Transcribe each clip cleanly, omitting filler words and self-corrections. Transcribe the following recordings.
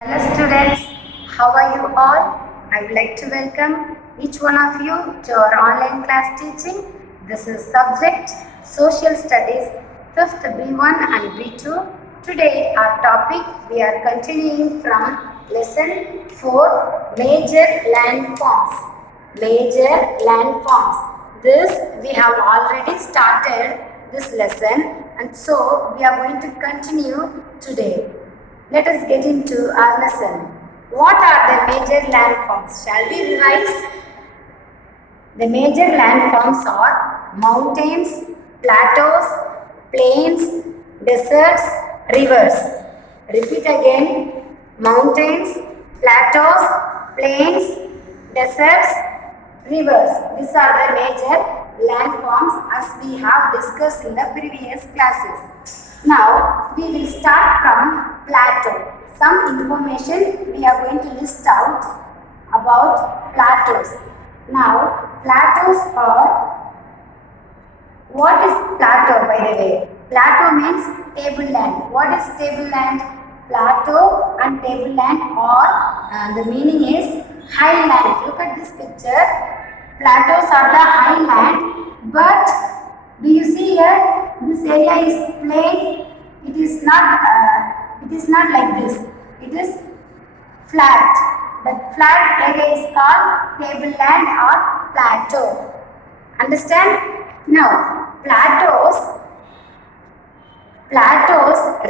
Hello students, how are you all? I would like to welcome each one of you to our online class teaching. This is subject Social Studies 5th B1 and B2. Today our topic we are continuing from lesson 4 Major Landforms. Major landforms. This we have already started this lesson and so we are going to continue today. Let us get into our lesson. What are the major landforms? Shall we revise? The major landforms are mountains, plateaus, plains, deserts, rivers. Repeat again. Mountains, plateaus, plains, deserts, rivers. These are the major landforms as we have discussed in the previous classes. Now, we will start from plateau. Some information we are going to list out about plateaus. Now, plateaus are, what is plateau by the way? Plateau means tableland. What is tableland? Plateau and tableland are, the meaning is highland. Look at this picture. Plateaus are the highland, but do you see here? This area is plain. It is not like this. It is flat. That flat area is called tableland or plateau. Understand? Now, plateaus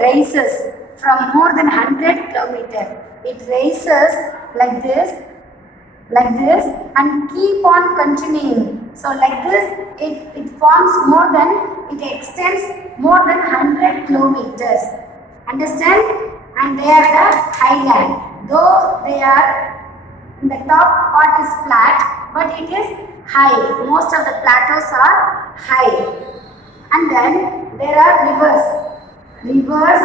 rises from more than 100 kilometers. It rises like this and keep on continuing. So like this, it forms more than, it extends more than 100 kilometers. Understand? And they are the highland. Though they are, the top part is flat, but it is high. Most of the plateaus are high. And then there are rivers. Rivers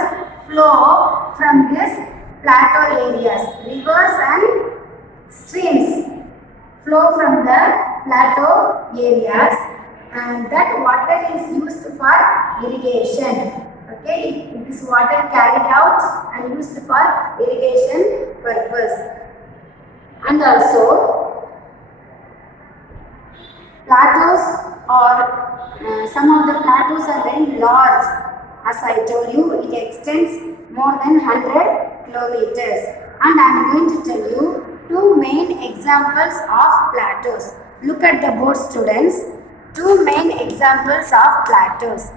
flow from this plateau areas. Rivers and streams flow from the plateau areas and that water is used for irrigation. Okay, this water carried out and used for irrigation purpose. And also plateaus or some of the plateaus are very large. As I told you, it extends more than 100 kilometers. And I am going to tell you two main examples of plateaus. Look at the board, students. Two main examples of plateaus.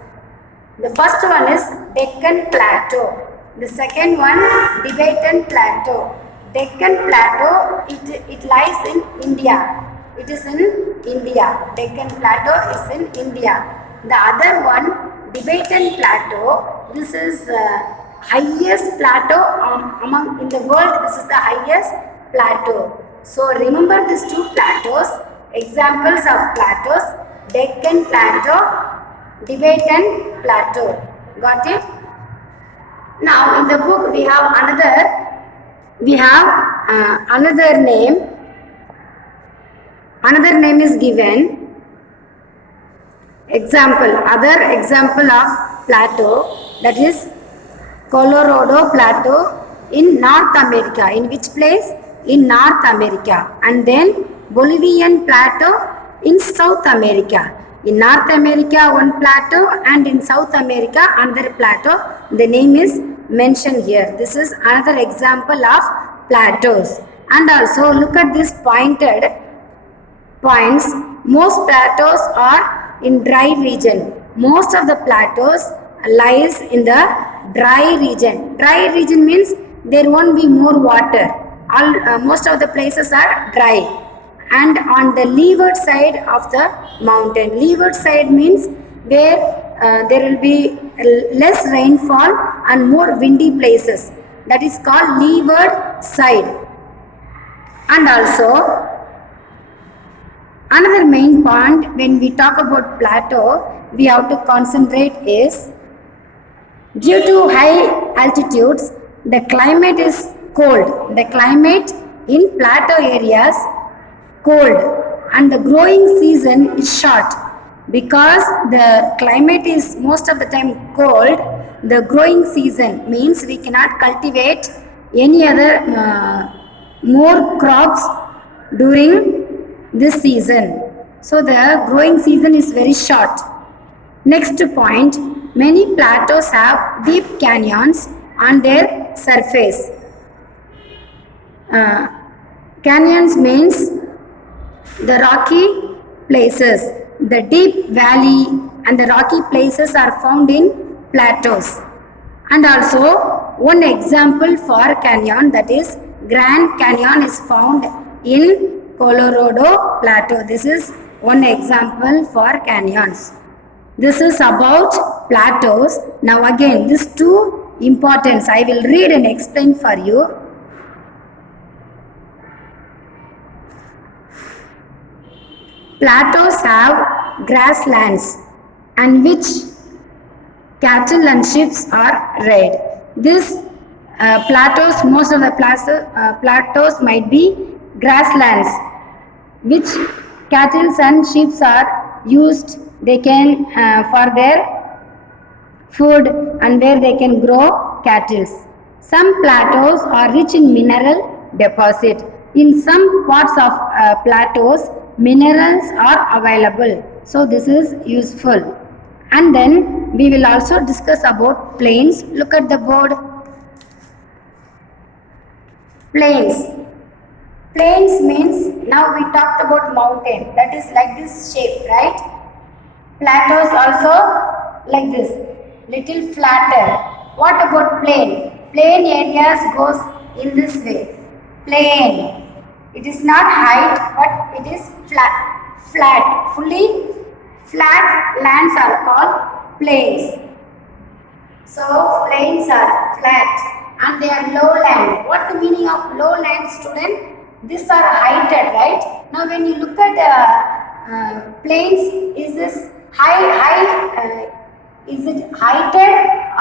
The first one is Deccan Plateau. The second one, Tibetan Plateau. Deccan Plateau, it lies in India. It is in India. Deccan Plateau is in India. The other one, Tibetan Plateau, this is highest plateau among in the world. This is the highest plateau. So remember these two plateaus, examples of plateaus, Deccan Plateau, Tibetan Plateau. Got it? Now in the book we have another name. Another name is given. Other example of plateau, that is Colorado Plateau in North America. In which place? In North America. And then Bolivian Plateau in South America. In North America one plateau and in South America another plateau. The name is mentioned here. This is another example of plateaus. And also look at this pointed points. Most plateaus are in dry region. Most of the plateaus lies in the dry region. Dry region means there won't be more water. Most of the places are dry. And on the leeward side of the mountain. Leeward side means where there will be less rainfall and more windy places. That is called leeward side. And also another main point when we talk about plateau, we have to concentrate is due to high altitudes, the climate is cold. The climate in plateau areas cold and the growing season is short. Because the climate is most of the time cold, the growing season means we cannot cultivate any other more crops during this season. So the growing season is very short. Next point, many plateaus have deep canyons on their surface. Canyons means the rocky places. The deep valley and the rocky places are found in plateaus. And also one example for canyon, that is Grand Canyon, is found in Colorado Plateau. This is one example for canyons. This is about plateaus. Now again, these two importance I will read and explain for you. Plateaus have grasslands and which cattle and sheep are reared. This plateaus, most of the plateaus might be grasslands, which cattle and sheep are used. They can for their food and where they can grow cattle. Some plateaus are rich in mineral deposit. In some parts of plateaus, minerals are available. So this is useful. And then we will also discuss about plains. Look at the board. Plains. Plains means, now we talked about mountain, that is like this shape, right? Plateaus also like this, little flatter. What about plain? Plain areas goes in this way. Plain. It is not height, but it is flat. Fully flat lands are called plains. So plains are flat and they are lowland. What's the meaning of lowland, student? These are heighted, right? Now when you look at plains, is this is it heighted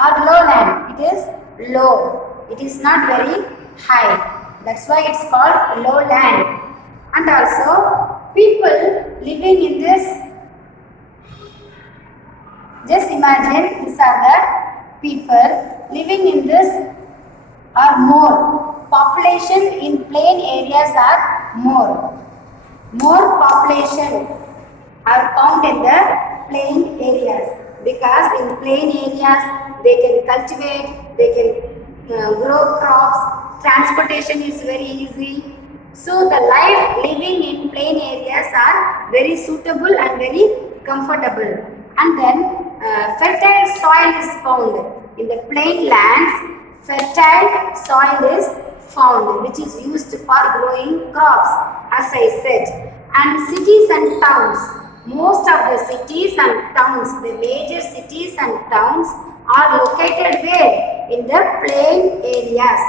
or lowland? It is low. It is not very high. That's why it's called lowland. And also people living in this, just imagine these are the people living in this are more. Population in plain areas are more. More population are found in the plain areas because in plain areas they can cultivate, they can grow crops, transportation is very easy. So the life living in plain areas are very suitable and very comfortable. And then fertile soil is found. In the plain lands, fertile soil is found which is used for growing crops, as I said. And cities and towns. Most of the cities and towns, the major cities and towns are located where? In the plain areas,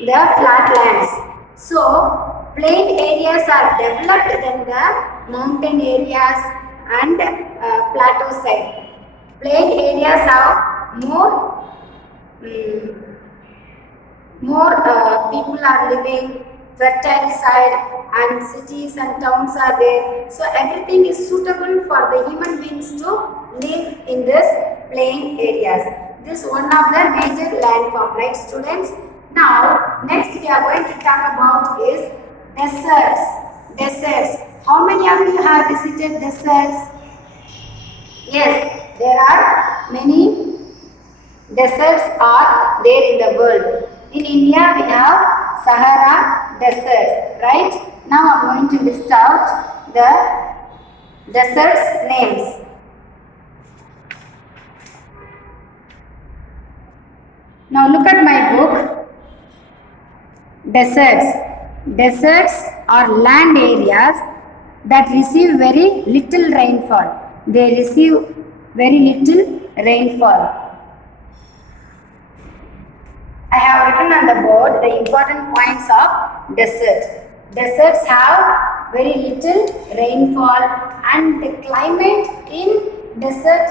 the flatlands. So, plain areas are developed than the mountain areas and plateau side. Plain areas have more people are living, fertile side, and cities and towns are there. So everything is suitable for the human beings to live in this plain areas. This is one of the major landform, right students? Now next we are going to talk about is deserts. Deserts. How many of you have visited deserts? Yes, there are many deserts are there in the world. In India we have Sahara Desert, right? Now I am going to list out the deserts names. Now look at my book. Deserts. Deserts are land areas that receive very little rainfall. They receive very little rainfall. I have written on the board the important points of desert. Deserts have very little rainfall and the climate in desert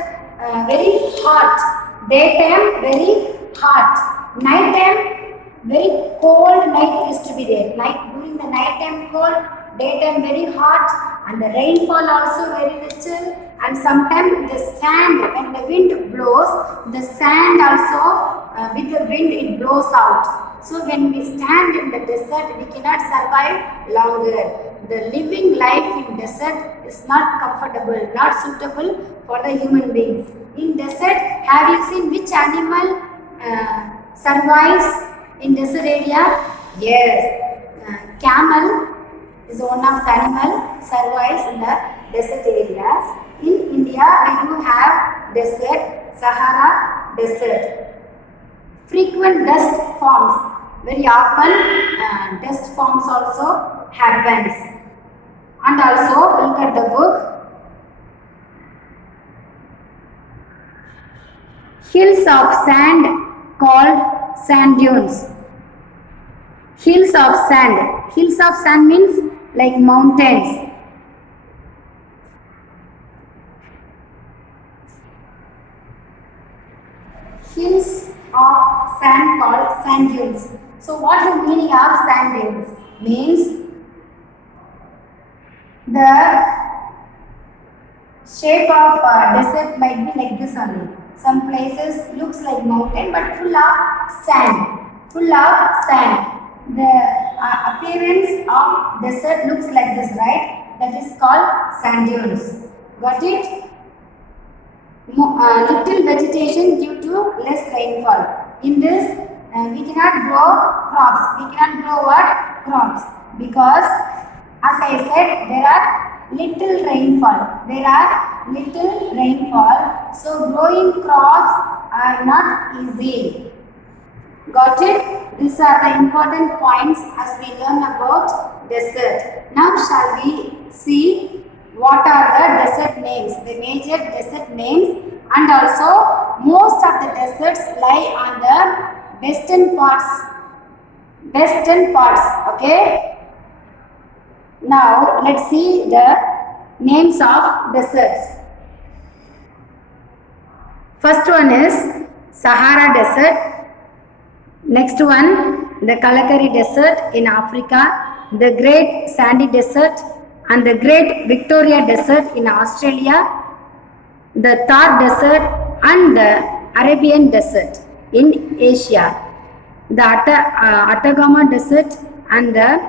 very hot. Daytime very hot. Nighttime very cold night is to be there. During the night time cold, daytime very hot, and the rainfall also very little. And sometimes the sand, when the wind blows, the sand also with the wind it blows out. So when we stand in the desert, we cannot survive longer. The living life in desert is not comfortable, not suitable for the human beings. In desert, have you seen which animal survives in desert area? Yes, camel is one of the animal survives in the desert areas. In India, we do have desert, Sahara desert. Frequent dust forms. Very often dust forms also happens. And also look at the book. Hills of sand called sand dunes. Hills of sand. Hills of sand means like mountains. Hills of sand called sand dunes. So what is the meaning of sand dunes? Means the shape of desert might be like this only. Some places looks like mountain but full of sand. Full of sand. The appearance of desert looks like this, right? That is called sand dunes. Got it? Little vegetation due to less rainfall. In this, we cannot grow crops. We cannot grow what? Crops. Because, as I said, there are little rainfall. There are little rainfall. So, growing crops are not easy. Got it? These are the important points as we learn about desert. Now, shall we see what are the desert names, the major desert names, and also most of the deserts lie on the western parts, okay. Now let's see the names of deserts. First one is Sahara Desert, next one the Kalahari Desert in Africa, the Great Sandy Desert and the Great Victoria Desert in Australia, the Thar Desert and the Arabian Desert in Asia, the Atacama Desert and the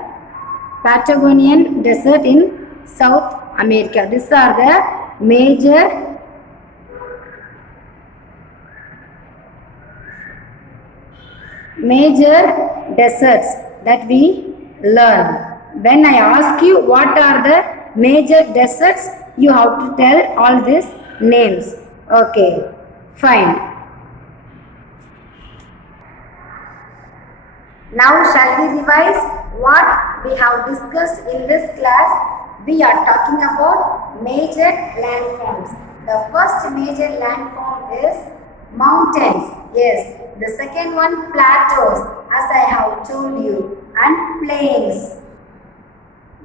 Patagonian Desert in South America. These are the major deserts that we learn. When I ask you what are the major deserts, you have to tell all these names. Okay, fine. Now shall we revise what we have discussed in this class? We are talking about major landforms. The first major landform is mountains. Yes. The second one plateaus, as I have told you, and plains.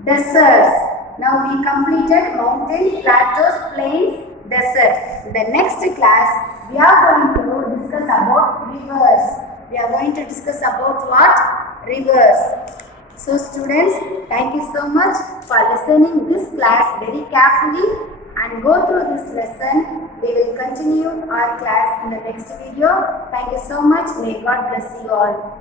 Deserts. Now we completed mountain, plateaus, plains, desert. In the next class, we are going to discuss about rivers. We are going to discuss about what? Rivers. So students, thank you so much for listening this class very carefully and go through this lesson. We will continue our class in the next video. Thank you so much. May God bless you all.